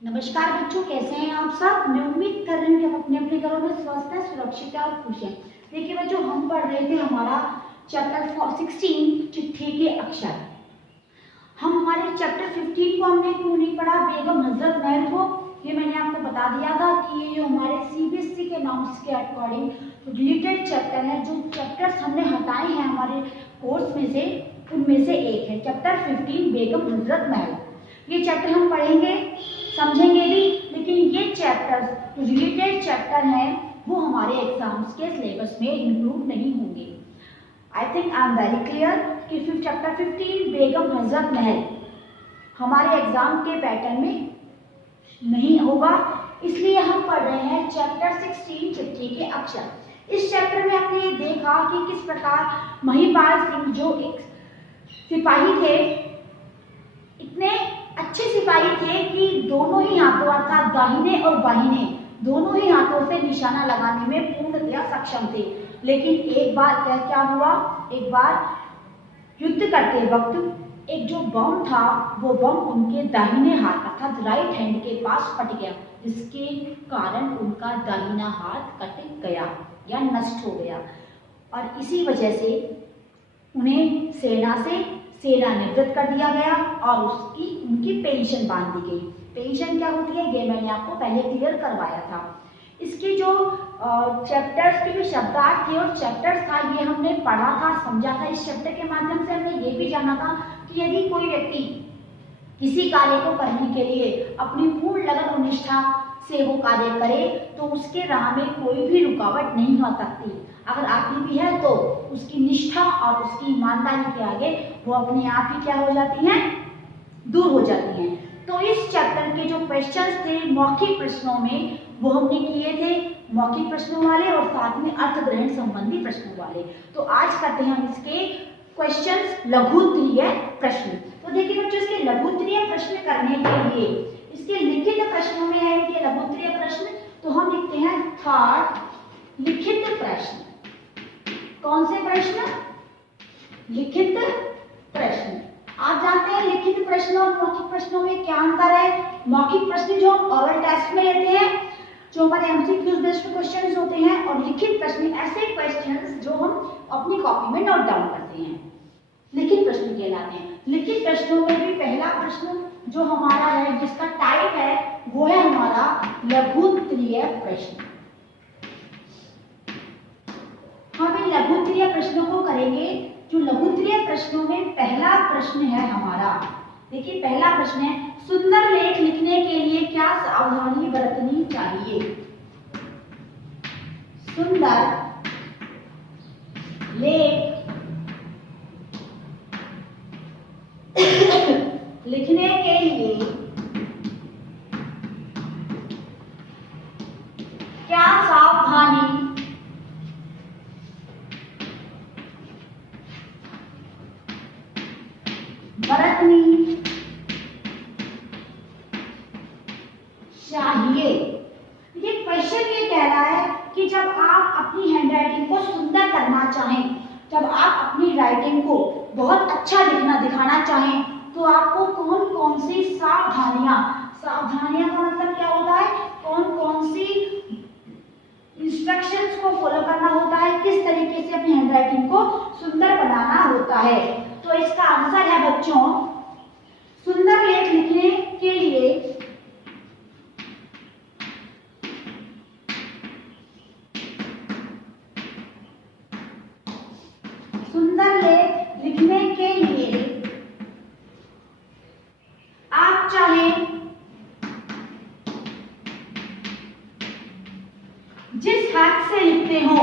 नमस्कार बच्चों, कैसे हैं आप सब। मैं उम्मीद कर रही हूँ कि आप अपने अपने घरों में स्वस्थ हैं, सुरक्षित हैं और खुश हैं। देखिए बच्चों, हम पढ़ रहे थे हमारा चैप्टर 16 चिट्ठी के अक्षर। हम हमारे चैप्टर 15 को हमने क्यों नहीं पढ़ा, बेगम हजरत महल को। ये मैंने आपको बता दिया था कि ये जो हमारे CBSE के नॉर्म्स के अकॉर्डिंग रिलेटेड चैप्टर है, जो चैप्टर्स हमने हटाए हैं हमारे कोर्स में से, उनमें से एक है चैप्टर 15 बेगम हजरत महल। ये चैप्टर हम पढ़ेंगे, समझेंगे भी, लेकिन ये चैप्टर्स जो रिलेटेड चैप्टर हैं वो हमारे एग्जाम्स के सिलेबस में इंक्लूड नहीं होंगे। I think I am very clear कि चैप्टर 15 बेगम हजरत महल हमारे एग्जाम के पैटर्न में नहीं होगा, इसलिए हम पढ़ रहे हैं चैप्टर 16 चिट्ठी के अक्षर। इस चैप्टर में हमने ये देखा कि किस प्रकार महिपाल सिंह जो एक सिपाही थे, इतने अच्छे सिपाही थे कि दोनों ही हाथों अर्थात दाहिने और बाहिने दोनों ही हाथों से निशाना लगाने में पूर्णतया सक्षम थे। लेकिन एक बार क्या हुआ, एक बार युद्ध करते वक्त एक जो बम था वो बम उनके दाहिने हाथ अर्थात राइट हैंड के पास फट गया, जिसके कारण उनका दाहिना हाथ कट गया या नष्ट हो गया और इसी वजह से उन्हें सेना से निवृत्त कर दिया गया और उनकी पेंशन बांध दी गई। पेंशन क्या होती है ये मैंने आपको पहले क्लियर करवाया था। इसके जो चैप्टर्स के जो शब्दार्थ थे और चैप्टर्स था ये हमने पढ़ा था, समझा था। इस चैप्टर के माध्यम से हमने ये भी जाना था कि यदि कोई व्यक्ति किसी कार्य को करने के लिए अपनी पूर्ण लगन और निष्ठा से वो कार्य करे तो उसके राह में कोई भी रुकावट नहीं हो सकती। अगर आती भी है तो उसकी निष्ठा और उसकी ईमानदारी के आगे वो अपने आप ही क्या हो जाती हैं, दूर हो जाती हैं। तो इस चैप्टर के जो क्वेश्चंस थे मौखिक प्रश्नों में वो हमने किए थे, मौखिक प्रश्नों वाले और साथ में अर्थ ग्रहण संबंधी प्रश्नों वाले। तो आज करते हैं हम इसके क्वेश्चंस लघुत्तरीय प्रश्न। तो देखिए बच्चों, इसके लघुत्तरीय प्रश्न करने के लिए इसके लिखित प्रश्नों में है कि लघुत्तरीय प्रश्न, तो हम लिखते हैं थर्ड लिखित प्रश्न। कौन से प्रश्न? लिखित प्रश्न। आप जानते हैं लिखित प्रश्न और मौखिक प्रश्नों में क्या अंतर है। मौखिक प्रश्न जो हम ओरल टेस्ट में लेते हैं, जो हमारे MCQ बेस्ड क्वेश्चंस होते हैं, और लिखित प्रश्न ऐसे क्वेश्चंस जो हम अपनी कॉपी में नोट डाउन करते हैं, लिखित प्रश्न कहलाते हैं। लिखित प्रश्नों में भी पहला प्रश्न जो हमारा है, जिसका टाइप है, वो है हमारा लघुत्तरीय प्रश्न। हम इन लघुत्तरीय प्रश्नों को करेंगे। जो लघुत्तरीय प्रश्नों में पहला प्रश्न है हमारा, देखिए पहला प्रश्न है, सुंदर लेख लिखने के लिए क्या सावधानी बरतनी चाहिए। सुंदर लेख लिखने के लिए क्या सावधानी बरतनी चाहिए। ये क्वेश्चन ये कह रहा है कि जब आप अपनी हैंडराइटिंग को सुंदर करना चाहें, जब आप अपनी राइटिंग को बहुत अच्छा दिखाना चाहें, तो आपको कौन कौन सी सावधानियां का मतलब क्या होता है, कौन कौन सी इंस्ट्रक्शंस को फॉलो करना होता है, किस तरीके से अपनी हैंडराइटिंग को सुंदर बनाना होता है। तो इसका आंसर है बच्चों, सुंदर लेख लिखने के लिए आप चाहे जिस हाथ से लिखते हो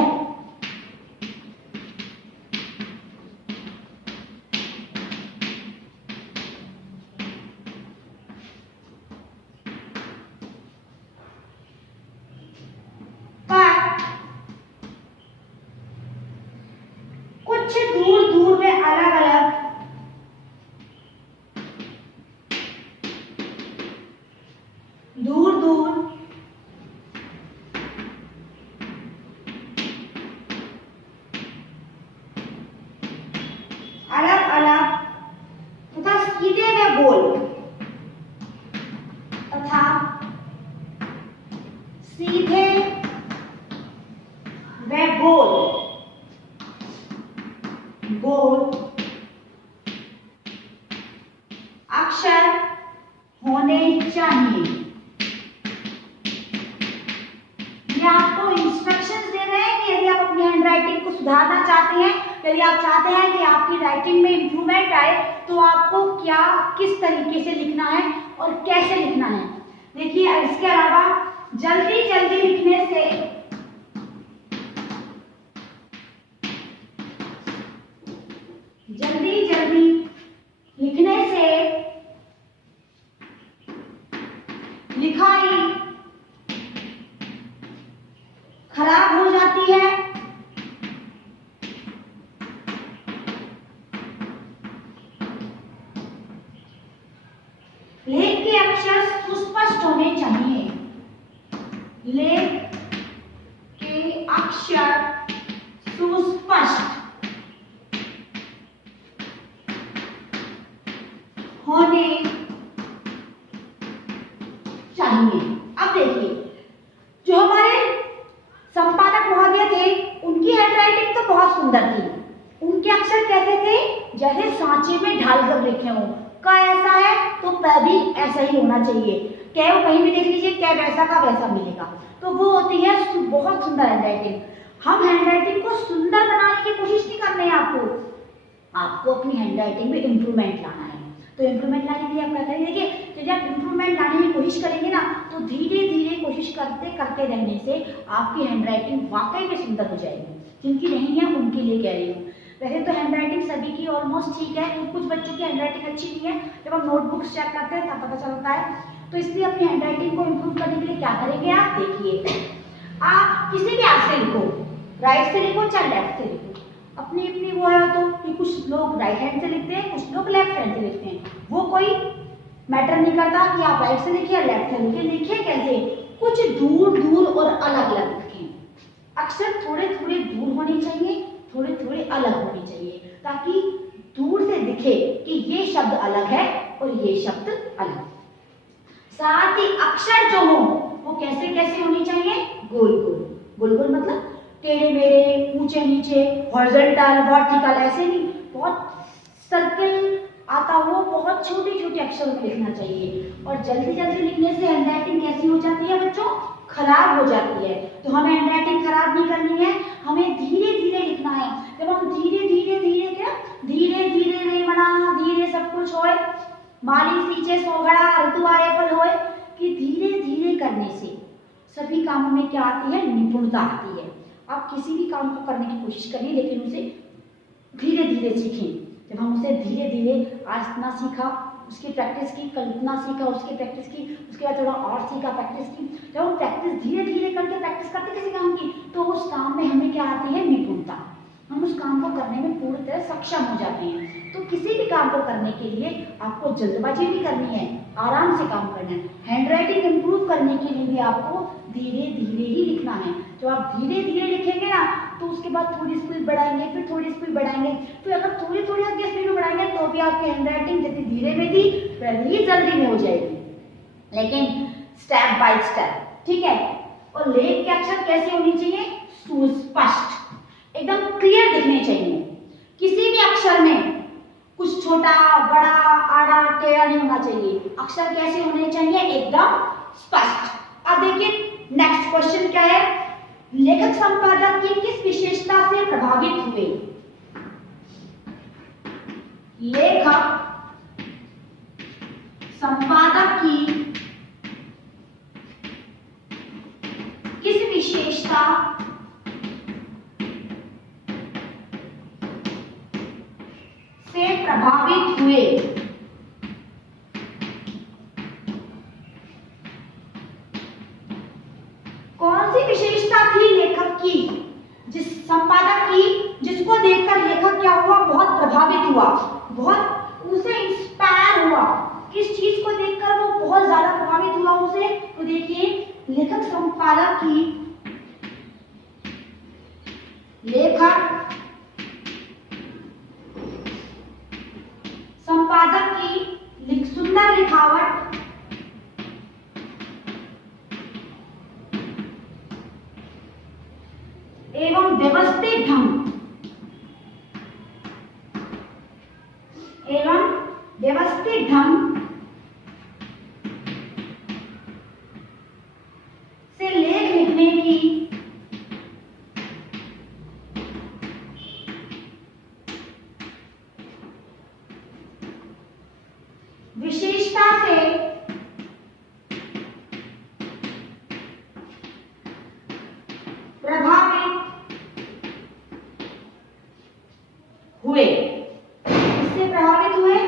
कुछ दूर दूर में अलग अलग तथा अक्षर होने चाहिए। ये आपको इंस्ट्रक्शंस दे रहे हैं कि यदि आप अपनी हैंडराइटिंग को सुधारना चाहते हैं, यदि आप चाहते हैं कि आपकी राइटिंग में इंप्रूवमेंट आए, तो आपको क्या किस तरीके से लिखना है और कैसे लिखना है। देखिए, इसके अलावा जल्दी जल्दी लिखने से लिखाई खराब हो जाती है। लेख के अक्षर सुस्पष्ट होने चाहिए। लेख के अक्षर सुस्पष्ट होने चाहिए। अब देखिए, जो हमारे संपादक महोदय थे, उनकी हैंडराइटिंग तो बहुत सुंदर थी। उनके अक्षर कैसे थे? जैसे सांचे में ढालकर लिखे हों। क ऐसा है तो प भी ऐसा ही होना चाहिए। कै कहीं भी देख लीजिए, कै वैसा का वैसा मिलेगा। तो वो होती है बहुत सुंदर हैंडराइटिंग। हम हैंडराइटिंग को सुंदर बनाने की कोशिश नहीं कर रहे हैं। आपको अपनी हैंडराइटिंग में इंप्रूवमेंट लाना है। तो इंप्रूवमेंट लाने के लिए आप क्या करेंगे? देखिए, जब आप इंप्रूवमेंट लाने की कोशिश करेंगे ना, तो धीरे धीरे कोशिश करते करते रहने से आपकी हैंडराइटिंग वाकई में सुंदर हो जाएगी। जिनकी नहीं है उनके लिए कह रही हूँ। वैसे तो हैंडराइटिंग सभी की ऑलमोस्ट ठीक है, तो कुछ बच्चों की हैंडराइटिंग अच्छी नहीं है। जब हम नोटबुक्स चेक करते हैं तब पता चलता है। तो इसलिए अपनी हैंडराइटिंग को इम्प्रूव करने के लिए क्या करेंगे? आप देखिए, आप किसी भी हाथ से लिखो, राइट से लिखो चाहे लेफ्ट से लिखो, अपनी अपनी वो है। तो कि कुछ लोग राइट हैंड से लिखते हैं, कुछ लोग लेफ्ट हैंड से लिखते हैं। वो कोई मैटर नहीं करता कि आप राइट से लिखिए या लेफ्ट से लिखिए। लिखिए कैसे? कुछ दूर दूर और अलग अलग लिखें। अक्षर थोड़े थोड़े दूर होने चाहिए, थोड़े थोड़े अलग होने चाहिए, ताकि दूर से दिखे कि ये शब्द अलग है और ये शब्द अलग। साथ ही अक्षर जो हो वो कैसे कैसे होने चाहिए? गोल गोल। गोल गोल मतलब टेढ़े मेढ़े, ऊंचे नीचे, हॉरिजॉन्टल, वर्टिकल, ऐसे नहीं। बहुत सर्कल आता हो, बहुत छोटे छोटे अक्षरों में लिखना चाहिए। और जल्दी जल्दी लिखने से हैंडराइटिंग कैसी हो जाती है बच्चों? खराब हो जाती है। तो हमें हैंडराइटिंग खराब नहीं करनी है, हमें धीरे धीरे लिखना है। जब हम धीरे धीरे धीरे क्या धीरे धीरे नहीं बनाना, धीरे सब कुछ होए, माली सींचे सोगड़ा ऋतु आए फल होए, कि धीरे धीरे करने से सभी कामों में क्या आती है? निपुणता आती है। आप किसी भी काम को करने की कोशिश करिए, लेकिन उसे धीरे धीरे सीखें। जब हम उसे धीरे धीरे, आज इतना सीखा, उसकी प्रैक्टिस की, कल इतना सीखा, उसकी प्रैक्टिस की, उसके बाद थोड़ा और सीखा, प्रैक्टिस की। जब हम प्रैक्टिस धीरे धीरे करके प्रैक्टिस करते किसी काम की, तो उस काम में हमें क्या आती है? निपुणता। हम उस काम को करने में पूरी तरह सक्षम हो जाते हैं। तो किसी भी काम को करने के लिए आपको जल्दबाजी नहीं करनी है, आराम से काम करना है। हैंडराइटिंग इंप्रूव करने के लिए भी आपको धीरे धीरे ही लिखना है। जब आप धीरे धीरे लिखेंगे ना, तो उसके बाद थोड़ी स्पीड बढ़ाएंगे, फिर थोड़ी स्पीड बढ़ाएंगे, फिर अगर थोड़ी थोड़ी आगे स्पीड बढ़ाएंगे तो भी आपकी हैंडराइटिंग जितनी धीरे में थी वही जल्दी में हो जाएगी, लेकिन स्टेप बाय स्टेप। ठीक है? और लेख के अक्षर कैसे होने चाहिए? सुस्पष्ट, एकदम क्लियर दिखने चाहिए। किसी भी अक्षर में कुछ छोटा बड़ा आड़ा टेढ़ा नहीं होना चाहिए। अक्षर कैसे होने चाहिए? एकदम स्पष्ट। अब देखिए, नेक्स्ट क्वेश्चन क्या है? लेखक संपादक की किस विशेषता से प्रभावित हुए? लेखक संपादक की किस विशेषता से प्रभावित हुए? कौन सी विशेषता थी लेखक की, जिस संपादक की, जिसको देखकर लेखक क्या हुआ? बहुत प्रभावित हुआ, बहुत उसे इंस्पायर हुआ। किस चीज को देखकर वो बहुत ज्यादा प्रभावित हुआ उसे? तो देखिए, लेखक संपादक की सुंदर लिखावट एवं व्यवस्थित ढंग व्यवस्थित ढंग से लेख लिखने की विशेषता से प्रभावित हुए। इससे प्रभावित हुए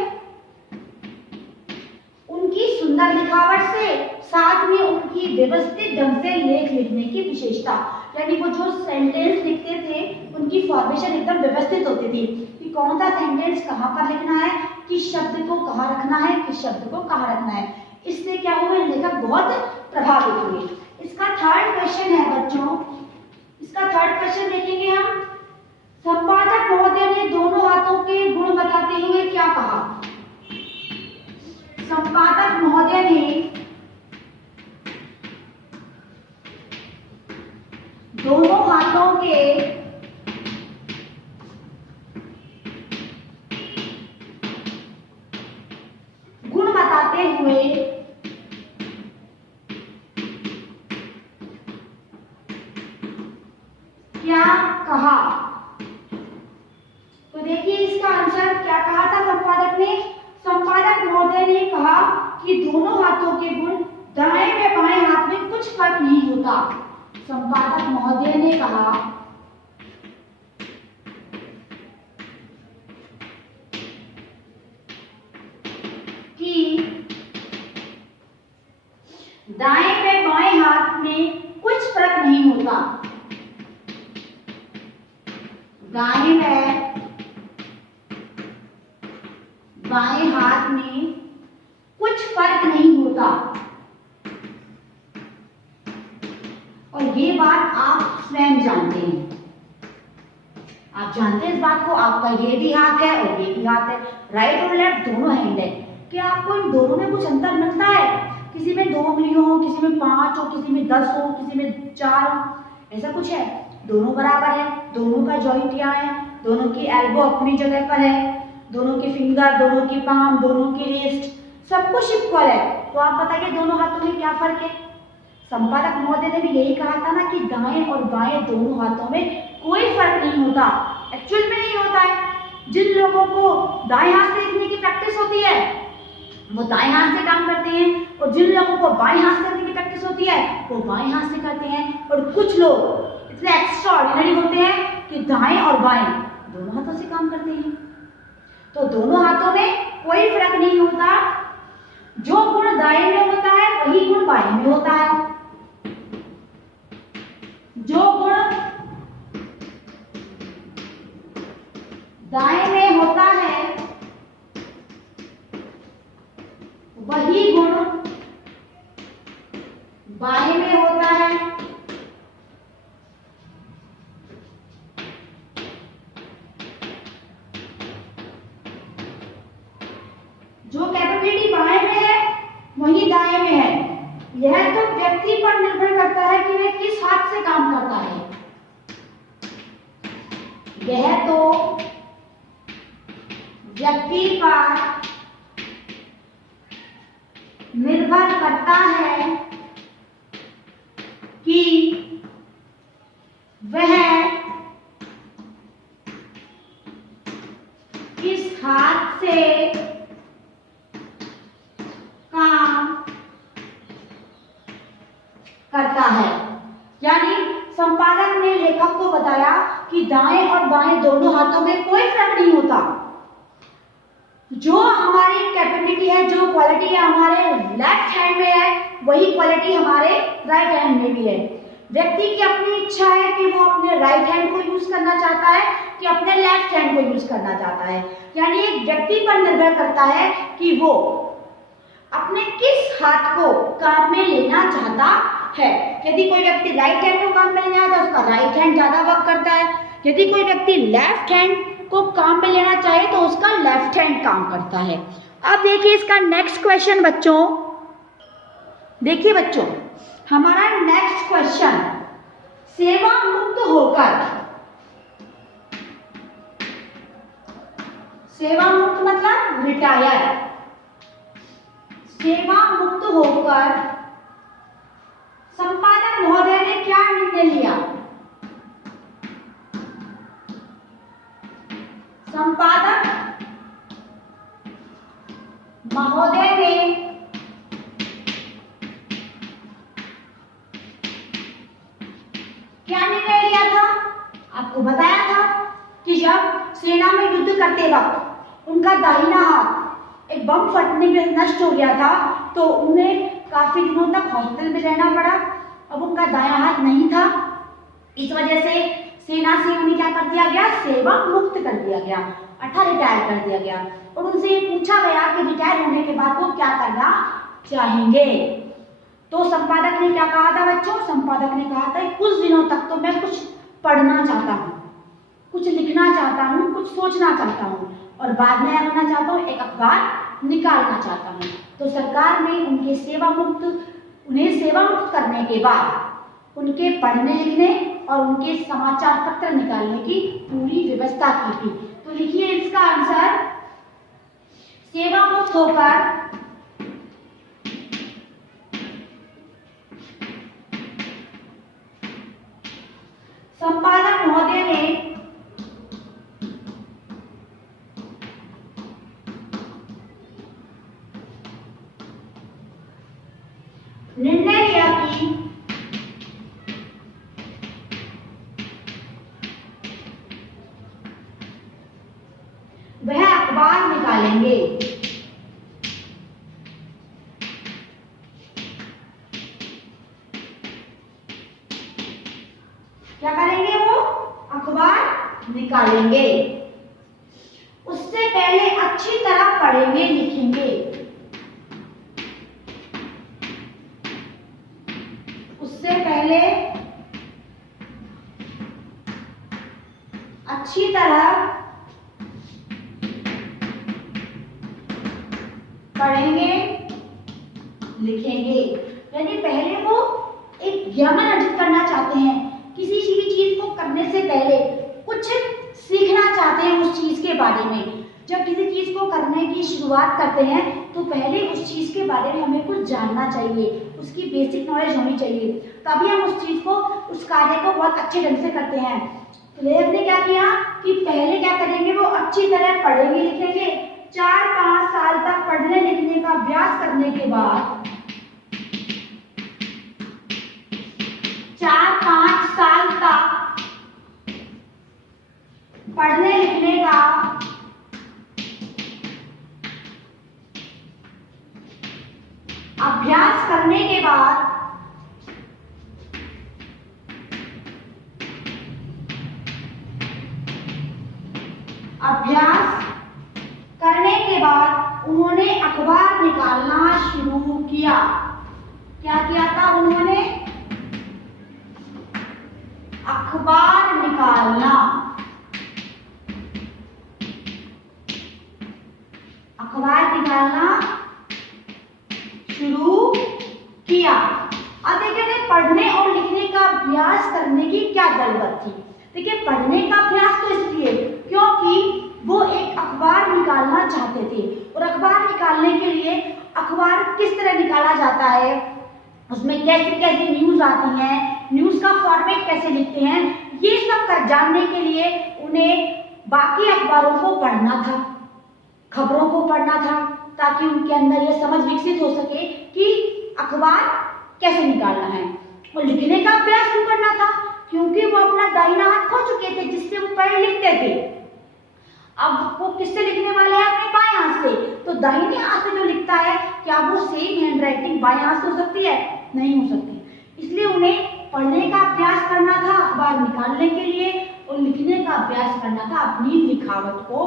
उनकी सुंदर लिखावट से, साथ में उनकी व्यवस्थित ढंग से लेख लिखने की विशेषता, यानी वो जो सेंटेंस लिखते थे उनकी फॉर्मेशन एकदम व्यवस्थित होती थी कि कौन सा सेंटेंस कहाँ पर लिखना है, किस शब्द को कहाँ रखना है, किस शब्द को कहाँ रखना है। इससे क्या हुआ, लेखक बहुत प्रभावित हुए। इसका थर्ड क्वेश्चन है बच्चों, इसका थर्ड क्वेश्चन देखेंगे हम। संपादक महोदय ने दोनों हाथों के गुण बताते हुए क्या कहा? संपादक महोदय ने दोनों हाथों के गुण बताते हुए क्या कहा? तो देखिए इसका आंसर क्या कहा था संपादक ने। संपादक महोदय ने कहा कि दोनों हाथों के गुण दाएं व बाएं हाथ में कुछ फर्क नहीं होता। संपादक महोदय ने कहा कि दाएं व बाएं हाथ में कुछ फर्क नहीं होता। दाएं व बाएं हाथ में कुछ फर्क नहीं होता। और ये बात आप स्वयं जानते हैं, आप जानते हैं इस बात को। आपका ये भी हाथ है और ये भी हाथ है, राइट और लेफ्ट दोनों हैंड है। क्या आपको इन दोनों में कुछ अंतर मिलता है? किसी में 2 उंगली हो, किसी में 5 हो, किसी में 10 हो, किसी में 4 हो, ऐसा कुछ है? दोनों बराबर है। दोनों का जॉइंट यहाँ है, दोनों की एल्बो अपनी जगह पर है, दोनों की फिंगर, दोनों की पाम, दोनों की रिस्ट, सब कुछ इक्वल है। तो आप बताइए दोनों हाथों में क्या फर्क है? संपादक महोदय ने भी यही कहा था ना कि दाएं और बाएं दोनों हाथों में कोई फर्क नहीं होता। एक्चुअल में नहीं होता है। जिन लोगों को दाएं हाथ से लिखने की प्रैक्टिस होती है वो दाएं हाथ से काम करते हैं, और जिन लोगों को बाएं हाथ से लिखने की प्रैक्टिस होती है वो बाएं हाथ से करते हैं। और कुछ लोग इतने एक्स्ट्रा ऑर्डिनरी होते हैं कि दाएं और बाएं दोनों हाथों से काम करते हैं। तो दोनों हाथों में कोई फर्क नहीं होता। जो गुण दाएं में होता है वही गुण बाएं में होता है। जो गुण दाएं में होता है वही गुण बाएं में होता है। जो कैपेबिलिटी बाएं में है वही दाएं में है। यह तो व्यक्ति पर निर्भर करता है कि वह किस हाथ से काम करता है। यह तो व्यक्ति पर निर्भर करता है कि वह किस हाथ से काम करता है। यानी संपादक ने लेखक को बताया कि दाएं और बाएं दोनों हाथों में कोई फर्क नहीं होता। जो हमारी कैपेबिलिटी है, जो क्वालिटी है हमारे लेफ्ट हैंड में है वही क्वालिटी हमारे राइट हैंड में भी है। व्यक्ति की अपनी इच्छा है कि वो अपने राइट हैंड को यूज करना चाहता है कि अपने लेफ्ट हैंड को यूज करना चाहता है। यानी एक व्यक्ति पर निर्भर करता है कि वो अपने किस हाथ को काम में लेना चाहता है। यदि कोई व्यक्ति राइट हैंड को काम में लेना चाहता है उसका राइट हैंड ज्यादा वर्क करता है। यदि कोई व्यक्ति लेफ्ट हैंड को काम में लेना चाहे तो उसका लेफ्ट हैंड काम करता है। अब देखिए इसका नेक्स्ट क्वेश्चन बच्चों। देखिए बच्चों हमारा नेक्स्ट क्वेश्चन, सेवा मुक्त होकर, सेवा मुक्त मतलब रिटायर, होकर संपादक महोदय ने क्या निर्णय लिया? संपादक महोदय ने क्या निर्णय लिया था? आपको बताया था कि जब सेना में युद्ध करते वक्त उनका दाहिना हाथ एक बम फटने में नष्ट हो गया था, तो उन्हें काफी दिनों तक हॉस्पिटल में रहना पड़ा। अब उनका दायां हाथ नहीं था, इस वजह से सेना से उन्हें क्या कर दिया गया? सेवा मुक्त कर दिया गया, अर्थात रिटायर कर दिया गया। और उनसे ये पूछा गया कि रिटायर होने के बाद वो क्या करना चाहेंगे। तो संपादक ने क्या कहा था बच्चों? संपादक ने कहा था कुछ दिनों तक तो मैं कुछ पढ़ना चाहता हूँ, कुछ लिखना चाहता हूँ, कुछ सोचना चाहता हूँ, और बाद में क्या करना चाहता हूँ? एक अखबार निकालना चाहता हूँ। तो सरकार ने उन्हें सेवा मुक्त करने के बाद उनके पढ़ने लिखने और उनके समाचार पत्र निकालने की पूरी व्यवस्था की थी। तो लिखिए इसका आंसर, सेवा मुक्त होकर संपादक महोदय ने निर्णय लिया कि वह अखबार निकालेंगे। क्या करेंगे? वो अखबार निकालेंगे। उससे पहले अच्छी तरह पढ़ेंगे लिखेंगे। उससे पहले अच्छी तरह पढ़ेंगे लिखेंगे। यानी पहले वो एक ज्ञान अर्जित करना चाहते हैं, किसी भी चीज को करने से पहले कुछ सीखना चाहते हैं उस चीज के बारे में। जब किसी चीज को करने की शुरुआत करते हैं तो पहले उस चीज के बारे में हमें कुछ जानना चाहिए, उसकी बेसिक नॉलेज होनी चाहिए, तभी हम उस चीज को, उस कार्य को बहुत अच्छे ढंग से करते हैं। तो लेखक ने क्या किया कि पहले क्या करेंगे? वो अच्छी तरह पढ़ेंगे लिखेंगे। 4-5 साल तक पढ़ने लिखने का अभ्यास करने के बाद 4-5 साल तक पढ़ने लिखने का अभ्यास करने के बाद उन्होंने अखबार निकालना शुरू किया। क्या किया था उन्होंने? अखबार निकालना शुरू किया। अब देखिए पढ़ने और लिखने का अभ्यास करने की क्या जरूरत थी? देखिए पढ़ने का अभ्यास तो इसलिए क्योंकि वो एक अखबार निकालना चाहते थे, और अखबार निकालने के लिए अखबार किस तरह निकाला जाता है, उसमें कैसे कैसे न्यूज आती हैं, न्यूज का फॉर्मेट कैसे लिखते हैं, ये सब कर जानने के लिए उन्हें बाकी अखबारों को पढ़ना था, खबरों को पढ़ना था, ताकि उनके अंदर यह समझ विकसित हो सके कि अखबार कैसे निकालना है। और लिखने का अभ्यास क्यों करना था? क्योंकि वो अपना दाहिना हाथ खो चुके थे जिससे वो पहले लिखते थे। अब वो किससे लिखने वाले हैं? अपने बाएं हाथ से। तो दाहिने हाथ से जो लिखता है, क्या वो सेम हैंडराइटिंग बाएं हाथ से हो सकती है? नहीं हो सकती। इसलिए उन्हें पढ़ने का अभ्यास करना था अखबार निकालने के लिए, और लिखने का अभ्यास करना था अपनी लिखावट को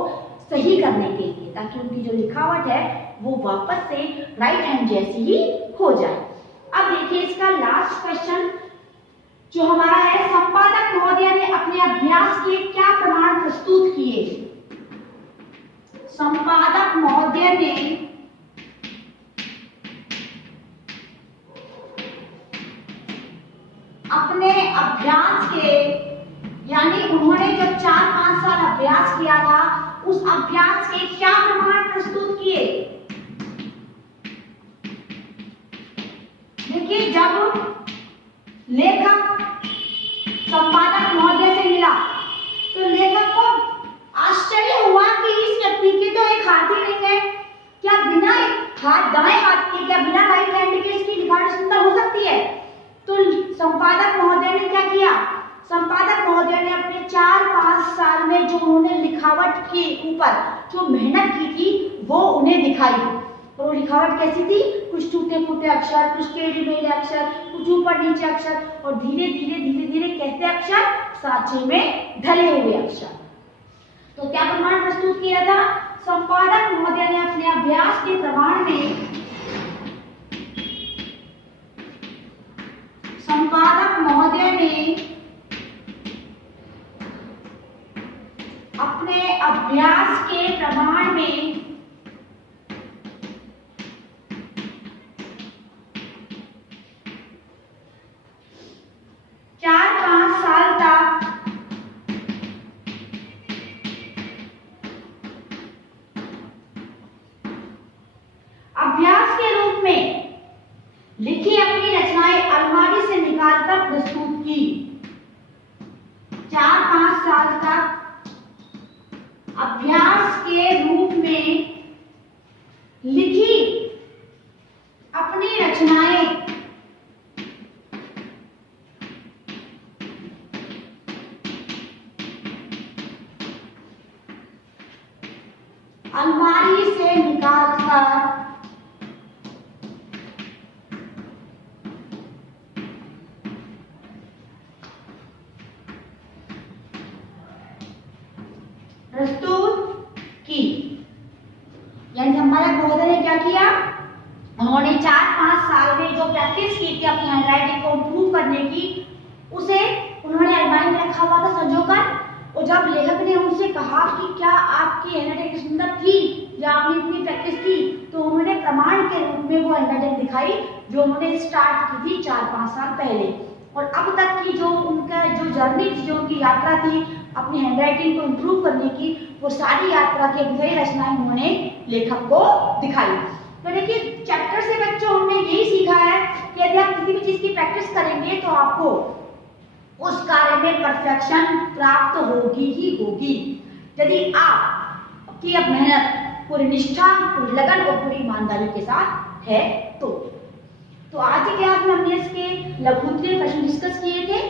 सही करने के लिए, ताकि उनकी जो लिखावट है वो वापस से राइट हैंड जैसी ही हो जाए। अब देखिए इसका लास्ट क्वेश्चन जो हमारा है, संपादक महोदय ने अपने अभ्यास के क्या प्रमाण प्रस्तुत किए? संपादक महोदय ने अपने अभ्यास के, यानी उन्होंने जब 4-5 साल अभ्यास किया था, उस अभ्यास के क्या प्रमाण प्रस्तुत किए? देखिए जब लेखक संपादक महोदय से मिला तो लेखक को आश्चर्य हुआ कि इस व्यक्ति के तो एक हाथ ही नहीं है, क्या बिना एक हाथ, दाएं हाथ के, क्या बिना राइट हैंड के इसकी लिखावट सुंदर हो सकती है? तो संपादक महोदय ने क्या किया? संपादक महोदय ने अपने 4-5 साल में जो उन्होंने लिखावट के ऊपर जो मेहनत की थी वो उन्हें दिखाई। और वो लिखावट कैसी थी? कुछ टूटे फूटे अक्षर, कुछ टेढ़े मेढ़े अक्षर, कुछ ऊपर नीचे अक्षर, और धीरे धीरे कैसे अक्षर? सांचे में ढले हुए अक्षर। तो क्या प्रमाण प्रस्तुत किया था? संपादक महोदय ने अपने अभ्यास के प्रमाण में संपादक महोदय ने अपने अभ्यास के प्रमाण में अभ्यास के रूप में लिखी अपनी रचनाएं अलमारी से निकालकर प्रस्तुत की। 4-5 साल तक अभ्यास के रूप में लिखी अपनी रचनाएं अलमारी से निकालकर प्रस्तुत की। यानी संपादक महोदय ने क्या किया? उन्होंने 4-5 साल में जो प्रैक्टिस की थी अपनी हैंडराइटिंग को इम्प्रूव करने की, उसे उन्होंने अलमारी में रखा हुआ था संजोकर। और जब लेखक ने उनसे कहा कि क्या आपकी हैंडराइटिंग सुंदर थी या आपने इतनी प्रैक्टिस की, तो उन्होंने प्रमाण के रूप में वो हैंडराइटिंग दिखाई जो उन्होंने स्टार्ट की थी 4-5 साल पहले। और अब तक की जो उनका जो जर्नी थी, जो उनकी यात्रा थी अपनी हैंडराइटिंग को इम्प्रूव करने की, वो सारी यात्रा की अध्याय रचनाएं उन्होंने लेखक को दिखाई। तो देखिए चैप्टर से बच्चों हमने यही सीखा है कि यदि आप किसी भी चीज की प्रैक्टिस करेंगे तो आपको उस कार्य में परफेक्शन प्राप्त होगी ही होगी। यदि आप की अब मेहनत पूरी निष्ठा, पूरी लगन और पूरी ईमानदारी के साथ है तो आज की क्लास में हमने इसके लघु उत्तरीय प्रश्न डिस्कस किए थे।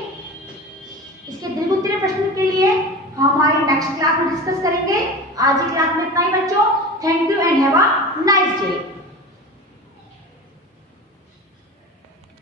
इसके दीर्घ उत्तरीय प्रश्न के लिए हम हमारी नेक्स्ट क्लास में डिस्कस करेंगे। आज की क्लास में इतना ही बच्चों। Thank you and have a nice day.